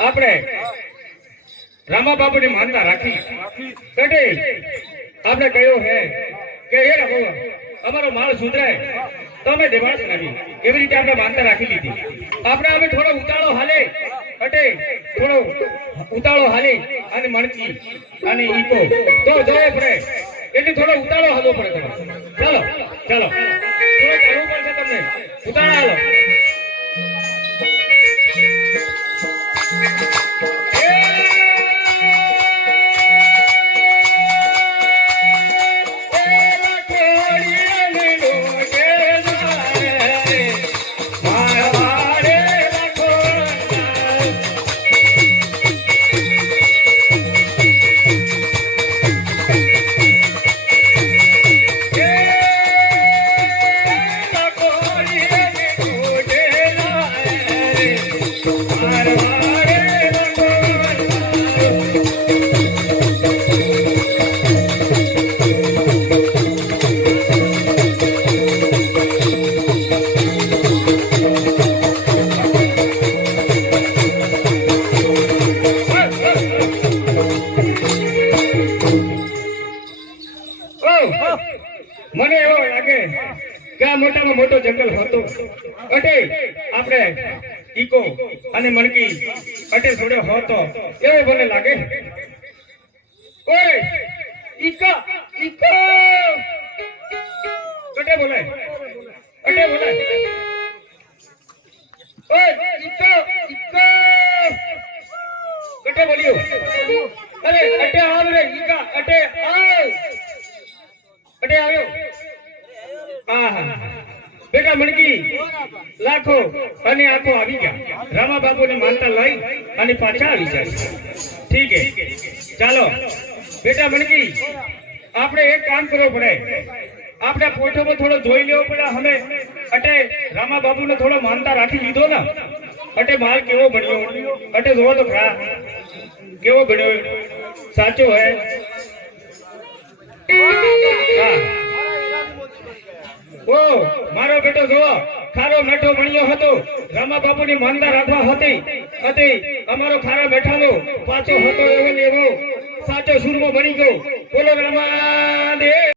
આપણે રામા બાપુ ની માનતા રાખી કટે આપણે કહ્યું હે કે હે ભગવાન અમારો માલ સુધરાય તો અમે દેવાસ લાગી એવી રીતે આપણે માનતા રાખી લીધી આપણે હવે થોડો ઉતાળો હાલે કટે થોડો ઉતાળો હાલે અને મણકી અને ઈકો તો જોવે પડે એટલે થોડો ઉતાળો હાલવો પડે તમારે ચાલો ચાલો થોડો ચાલવું પડશે તમને ઉતાળો હાલો મને એવો લાગે કે આ મોટામાં મોટો જંગલ હતો અટે આપણે ઈકો અને મણકી અટે છોડ્યો હતો એવું મને લાગે ઓય ઈકો ઈકો કટે બોલે ઓય ઈકો ઈકો કટે બોલ્યો અરે અટે આવ રે ઈકા અટે આવ અટે આવ્યો બેટા મણકી લાખો અને આખો આવી ગયા રામા બાપુ ને માનતા લઈ અને પાછા આવી જાય ઠીક હે ચાલો બેટા મણકી આપણે એક કામ કરવું પડે આપણે ફોટોમાં થોડો જોઈ લેવો પડે અમે અટે રામા બાપુ ને થોડો માનતા રાખી લીધો ને અટે માલ કેવો બન્યો અટે જોવો તો ખરા કેવો બન્યો સાચો હે ઓ મારો બેટો જો ખારો મેઠો બન્યો હતો રામા બાપુ ની માનતા રાખવા હતી અમારો ખારા બેઠાનો પાછો હતો એવો સાચો સુરમો બની ગયો બોલો રામા દેવ।